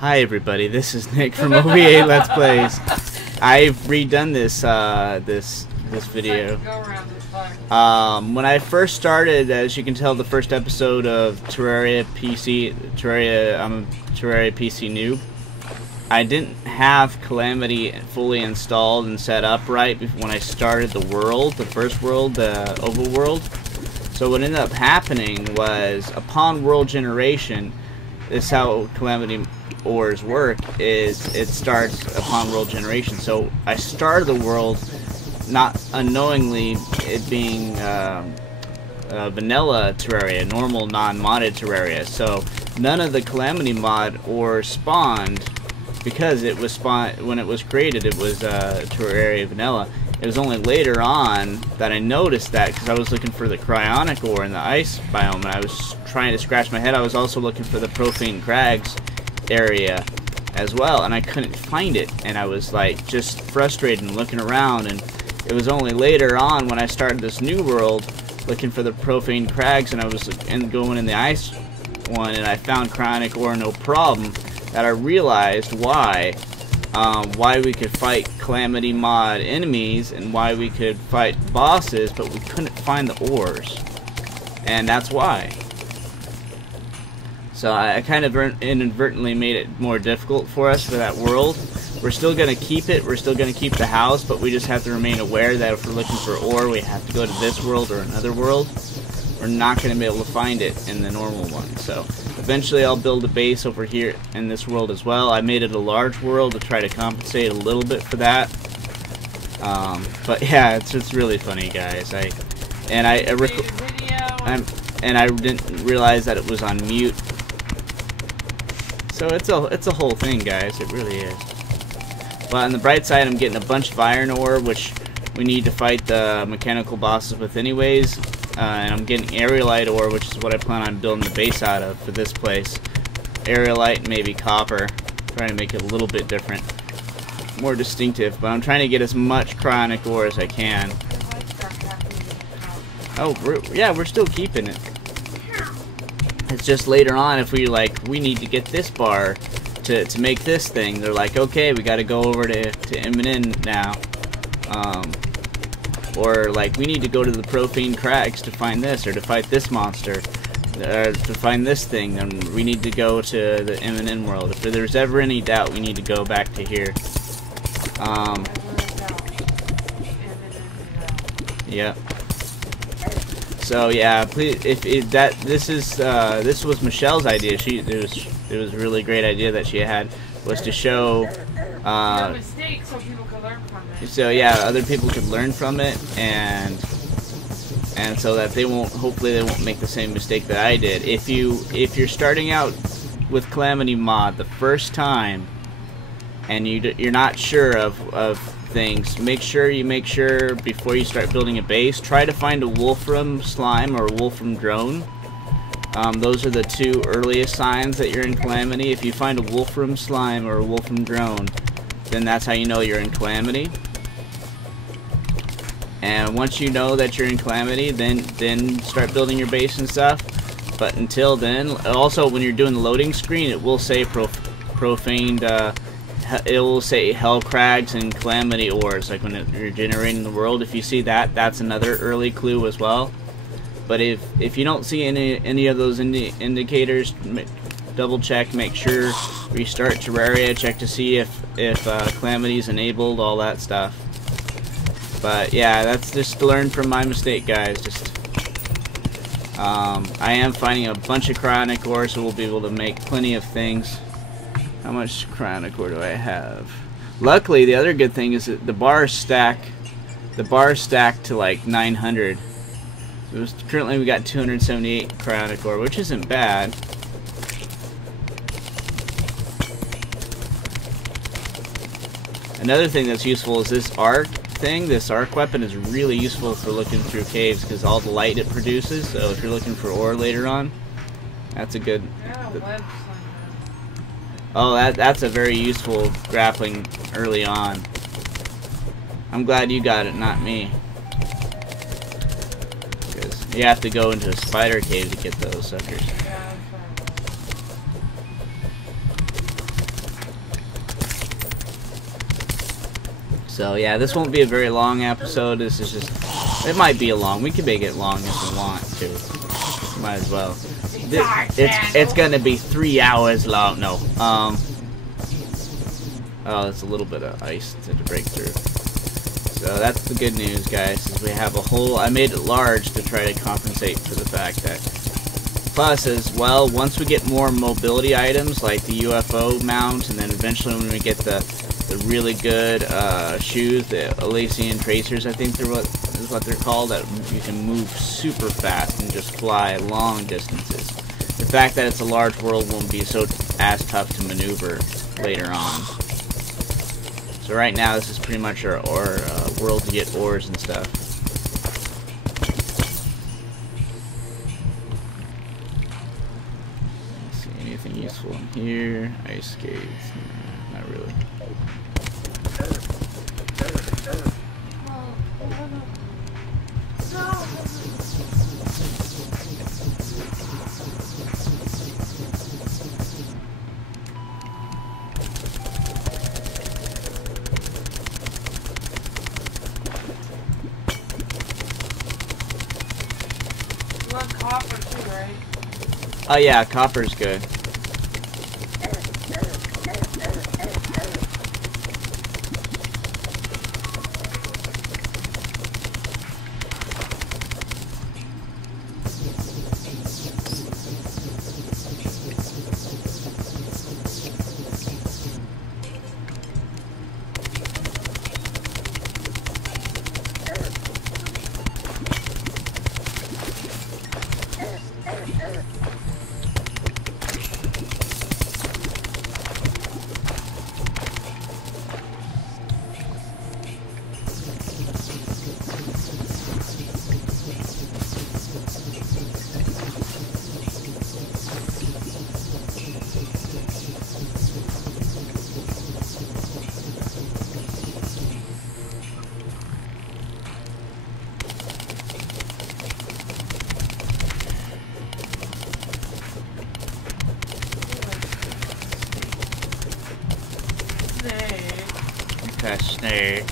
Hi everybody, this is Nick from OVA Let's Plays. I've redone this this video. When I first started, as you can tell, the first episode of Terraria PC, I'm a Terraria PC noob. I didn't have Calamity fully installed and set up right when I started the world, the first world, the overworld. So what ended up happening was, upon world generation, this is how Calamity ores work, is it starts upon world generation. So I started the world not unknowingly it being vanilla Terraria, normal non-modded Terraria. So none of the Calamity mod ores spawned because it was when it was created. It was Terraria vanilla. It was only later on that I noticed that, because I was looking for the cryonic ore in the ice biome, and I was trying to scratch my head. I was also looking for the profane crags area as well, and I couldn't find it, and I was like just frustrated and looking around. And it was only later on when I started this new world looking for the profane crags, and I was going in the ice one, and I found cryonic ore no problem, that I realized why we could fight Calamity mod enemies and why we could fight bosses, but we couldn't find the ores, and that's why. So I kind of inadvertently made it more difficult for us for that world. We're still going to keep it, we're still going to keep the house, but we just have to remain aware that if we're looking for ore, we have to go to this world or another world. We're not going to be able to find it in the normal one. So eventually I'll build a base over here in this world as well. I made it a large world to try to compensate a little bit for that. But yeah, it's just really funny, guys. I didn't realize that it was on mute. So it's a whole thing, guys. It really is. But on the bright side, I'm getting a bunch of iron ore, which we need to fight the mechanical bosses with anyways. And I'm getting aerialite ore, which is what I plan on building the base out of for this place. Aerialite and maybe copper. Trying to make it a little bit different. More distinctive. But I'm trying to get as much cryonic ore as I can. Oh, we're still keeping it. It's just later on, if we we need to get this bar to make this thing, they're like, okay, we got to go over to M&N now. Or like, we need to go to the profane crags to find this, or to fight this monster, to find this thing. Then we need to go to the M&N world. If there's ever any doubt, we need to go back to here. Yep. So yeah, please, this was Michelle's idea. It was a really great idea that she had, was to show mistakes so people could learn from it. So yeah, other people could learn from it, and so that hopefully they won't make the same mistake that I did. If you're starting out with Calamity mod the first time and you're not sure of things, make sure before you start building a base, try to find a wolfram slime or a wolfram drone. Those are the two earliest signs that you're in Calamity. If you find a wolfram slime or a wolfram drone, then that's how you know you're in Calamity. And once you know that you're in Calamity, then start building your base and stuff. But until then, also when you're doing the loading screen, it will say profaned. It will say hell crags and Calamity ores, like when you're generating the world. If you see that, that's another early clue as well. But if you don't see any of those indicators, double check, make sure, restart Terraria, check to see if Calamity is enabled, all that stuff. But yeah, that's just to learn from my mistake, guys. I am finding a bunch of cryonic ore, so we'll be able to make plenty of things. How much cryonic ore do I have? Luckily, the other good thing is that the bars stack to like 900. So currently we got 278 cryonic ore, which isn't bad. Another thing that's useful is this arc thing. This arc weapon is really useful for looking through caves because all the light it produces. So if you're looking for ore later on, that's a good. Oh, that's a very useful grappling early on. I'm glad you got it, not me. Because you have to go into a spider cave to get those suckers. So yeah, this won't be a very long episode. This is just, it might be a long. We can make it long if we want to. Might as well. It's gonna be 3 hours long. No. Oh, it's a little bit of ice to break through. So that's the good news, guys. Is we have a whole. I made it large to try to compensate for the fact that. Plus, as well, once we get more mobility items like the UFO mount, and then eventually when we get the really good shoes, the Elysian Tracers, I think they're what they're called, that you can move super fast and just fly long distances. The fact that it's a large world won't be so as tough to maneuver later on. So right now, this is pretty much our world to get ores and stuff. Let's see, anything useful in here? Ice skates? Nah, not really. Copper too, right? Oh yeah, copper's good. Snake.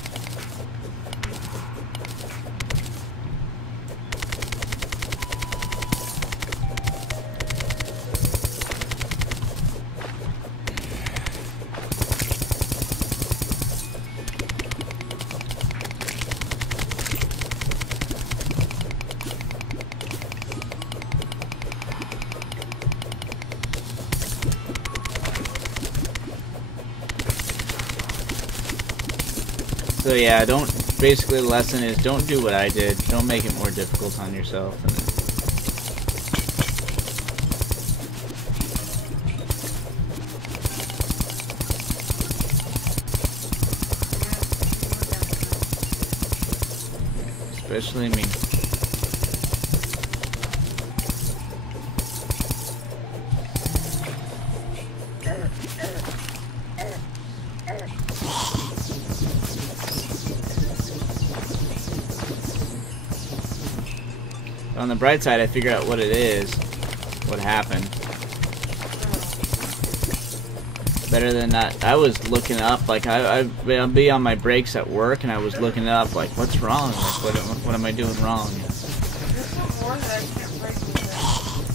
So yeah, basically the lesson is don't do what I did. Don't make it more difficult on yourself. Especially me. On the bright side, I figure out what it is, what happened. Better than that. I was looking up, like I'll be on my breaks at work, and I was looking up, like, what's wrong? Like, what am I doing wrong?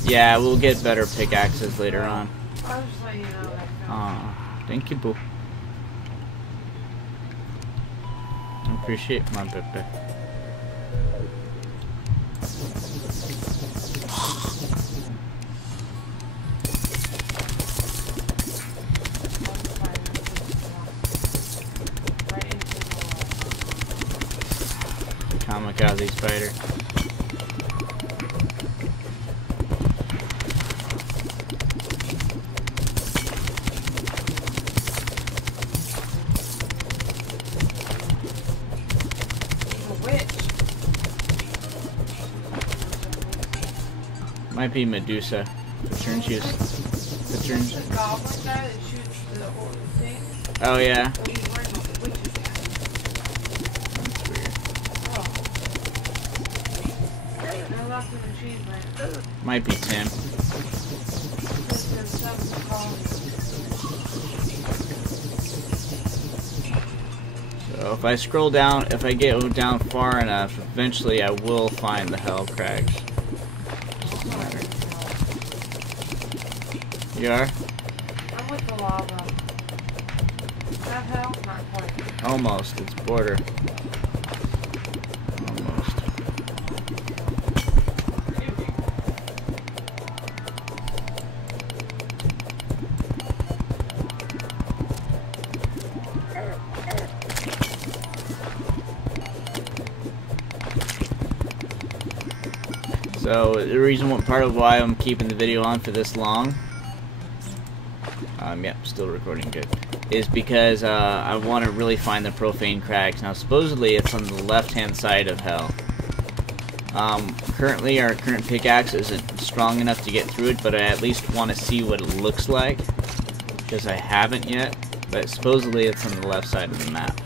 Yeah, we'll get better pickaxes later on. Aw, thank you, boo. I appreciate my baby. Kamikaze spider. Might be Medusa. It turns you. It turns. Oh yeah. Might be Tim. So So if I scroll down, if I get down far enough, eventually I will find the hell crags. Doesn't matter. You are? I'm with the lava. Is that hell? Not quite. Almost. It's border. Almost. So the reason, part of why I'm keeping the video on for this long, yep, still recording good, is because I want to really find the profane crags. Now supposedly it's on the left-hand side of hell. Currently our current pickaxe isn't strong enough to get through it, but I at least want to see what it looks like, because I haven't yet. But supposedly it's on the left side of the map.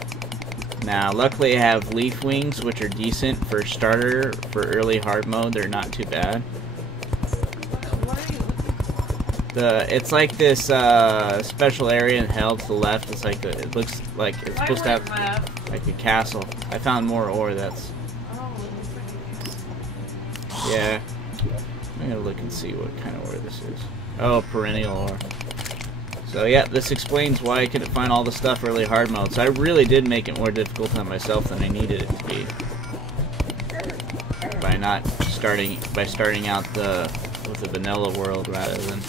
Now, luckily I have leaf wings, which are decent for starter, for early hard mode. They're not too bad. What are you looking for? It's like this special area in hell to the left. It's like it looks like it's supposed to have like a castle. I found more ore. That's yeah. I'm gonna look and see what kind of ore this is. Oh, perennial ore. So yeah, this explains why I couldn't find all the stuff early hard mode. So I really did make it more difficult on myself than I needed it to be. By starting out with the vanilla world rather than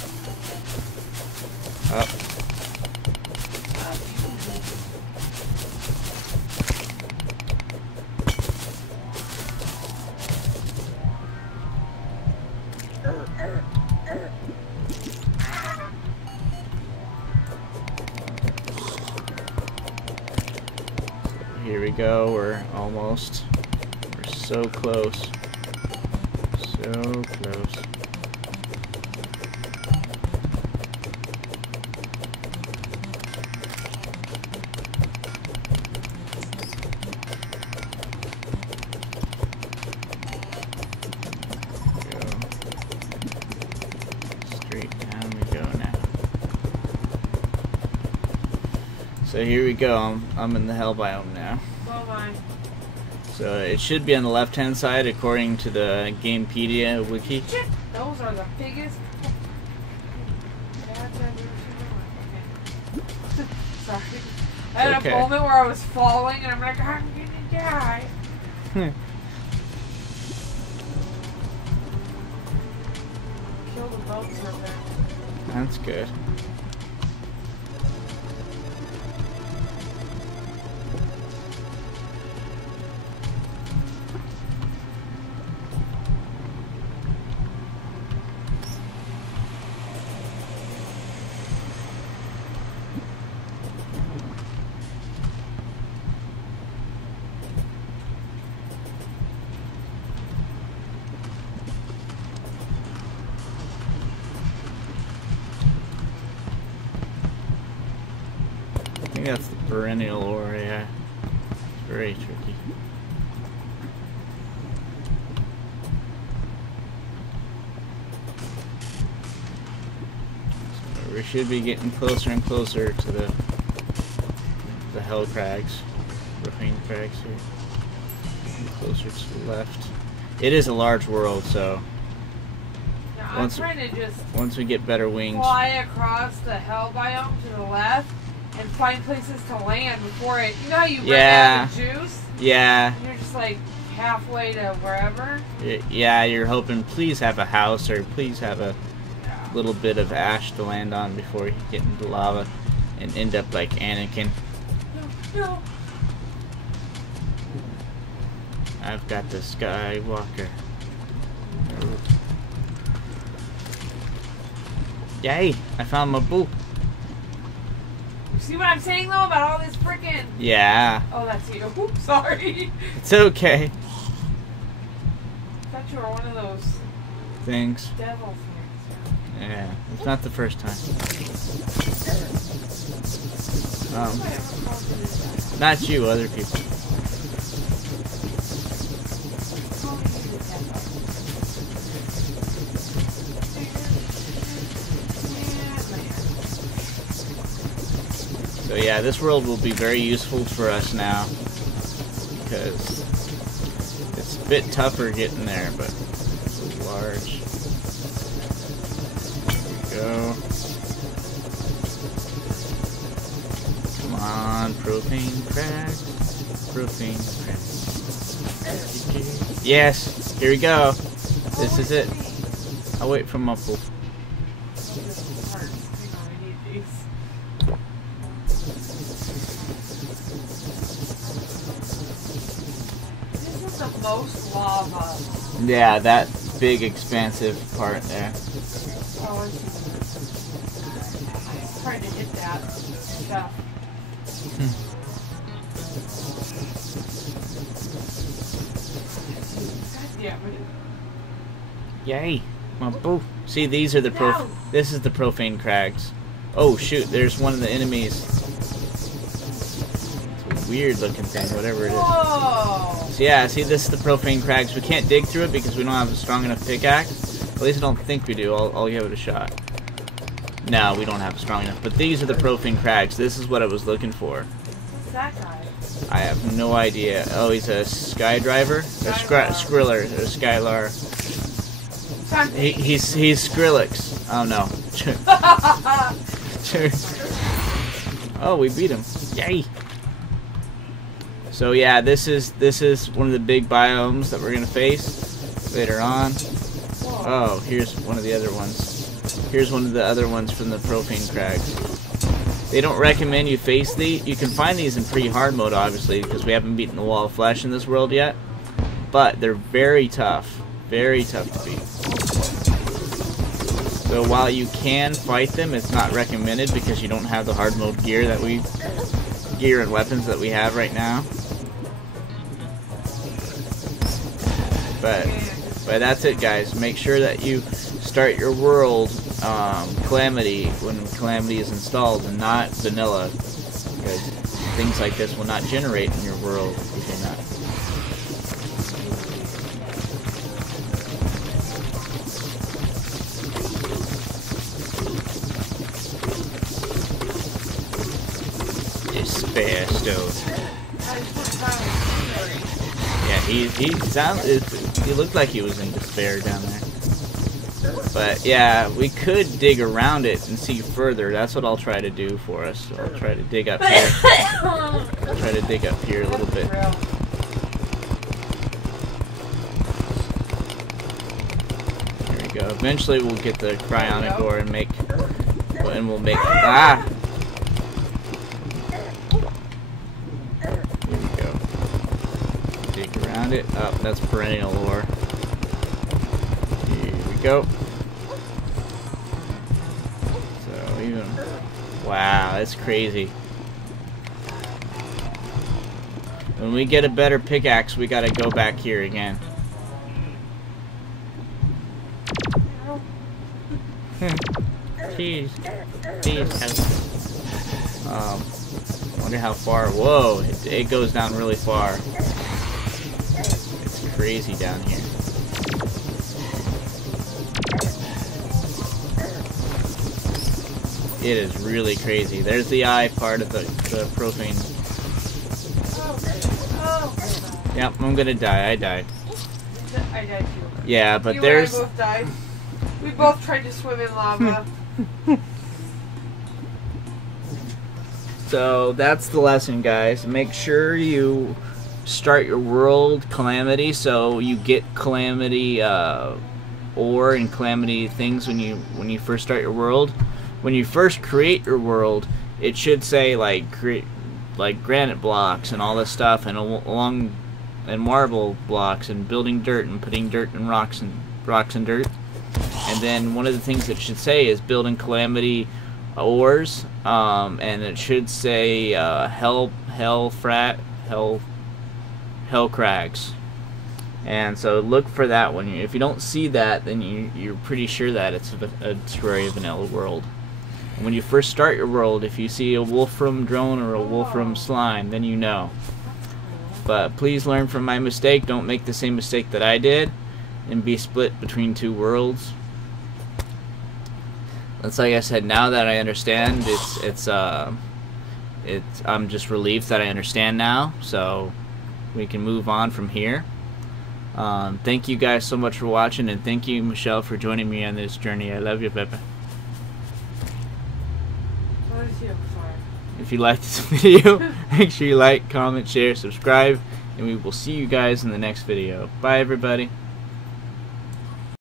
up. Here we go, we're almost. We're so close. So close. Go. Straight down we go now. So here we go, I'm in the hell biome now. Oh my. So it should be on the left-hand side according to the Gamepedia wiki. Shit! Those are the biggest. That's okay. Sorry. I had Okay. a moment where I was falling and I'm like, I'm gonna die. Kill the boats over there. That's good. I think that's the perennial ore, yeah. It's very tricky. So we should be getting closer and closer to the hell crags. Profane crags here. Getting closer to the left. It is a large world, so Now, I'm trying to just once we get better wings. fly across the hell biome to the left and find places to land before it. You know how you run out of juice? Yeah. And you're just like halfway to wherever? Yeah, you're hoping please have a house or please have a little bit of ash to land on before you get into lava and end up like Anakin. No. I've got the Skywalker. Yay! I found my book. You see what I'm saying though about all this freaking? Yeah. Oh, that's you. Oops, sorry. It's okay. I thought you were one of those Things. devil things. Yeah. It's not the first time. Not you, other people. So yeah, this world will be very useful for us now. because it's a bit tougher getting there, but it's large. There we go. Come on, propane crack. Propane crack. Yes, here we go. This is it. I'll wait for my pool. Most lava. Yeah, that big expansive part there. Oh, I was trying to hit that stuff. God damn it. Yay. My boo. See, these are the this is the profane crags. Oh shoot, there's one of the enemies. It's a weird looking thing, whatever it is. Whoa. So yeah, see, this is the profane crags. We can't dig through it because we don't have a strong enough pickaxe. At least I don't think we do. I'll give it a shot. No, we don't have a strong enough. But these are the profane crags. This is what I was looking for. What's that guy? I have no idea. Oh, he's a skydriver? A Skriller. A Skylar. He's Skrillex. Oh no. Oh, we beat him. Yay! So yeah, this is one of the big biomes that we're gonna face later on. Oh, here's one of the other ones. Here's one of the other ones from the propane crags. They don't recommend you face these. You can find these in pretty hard mode, obviously, because we haven't beaten the wall of flesh in this world yet. But they're very tough to beat. So while you can fight them, it's not recommended because you don't have the hard mode gear and weapons that we have right now. But that's it, guys. Make sure that you start your world Calamity when Calamity is installed and not vanilla, because things like this will not generate in your world if you do not. Despair stone. Yeah, he looked like he was in despair down there. But yeah, we could dig around it and see further. That's what I'll try to do for us. So I'll try to dig up here. Try to dig up here a little bit. There we go. Eventually we'll get the cryonic ore and we'll make ah. There we go. Dig around it. Oh, that's perennial ore. Here we go. Wow, that's crazy. When we get a better pickaxe, we gotta go back here again. Jeez. Wonder how far. Whoa, it goes down really far. It's crazy down here. It is really crazy. There's the eye part of the propane. Yep, I'm gonna die. I died. I died too. Yeah, but you there's. And I both died. We both tried to swim in lava. So that's the lesson, guys. Make sure you start your world Calamity, so you get Calamity ore and Calamity things when you first start your world. When you first create your world, it should say like granite blocks and all this stuff, and marble blocks, and building dirt and putting dirt and rocks and dirt. And then one of the things it should say is building Calamity ores, and it should say hell crags. And so look for that one. If you don't see that, then you're pretty sure that it's a Terraria vanilla world. And when you first start your world, if you see a wolfram drone or a wolfram slime, then you know. But please learn from my mistake. Don't make the same mistake that I did and be split between two worlds. That's like I said. Now that I understand, I'm just relieved that I understand now. So we can move on from here. Thank you guys so much for watching, and thank you, Michelle, for joining me on this journey. I love you, Pepe. If you liked this video, make sure you like, comment, share, subscribe, and we will see you guys in the next video. Bye, everybody.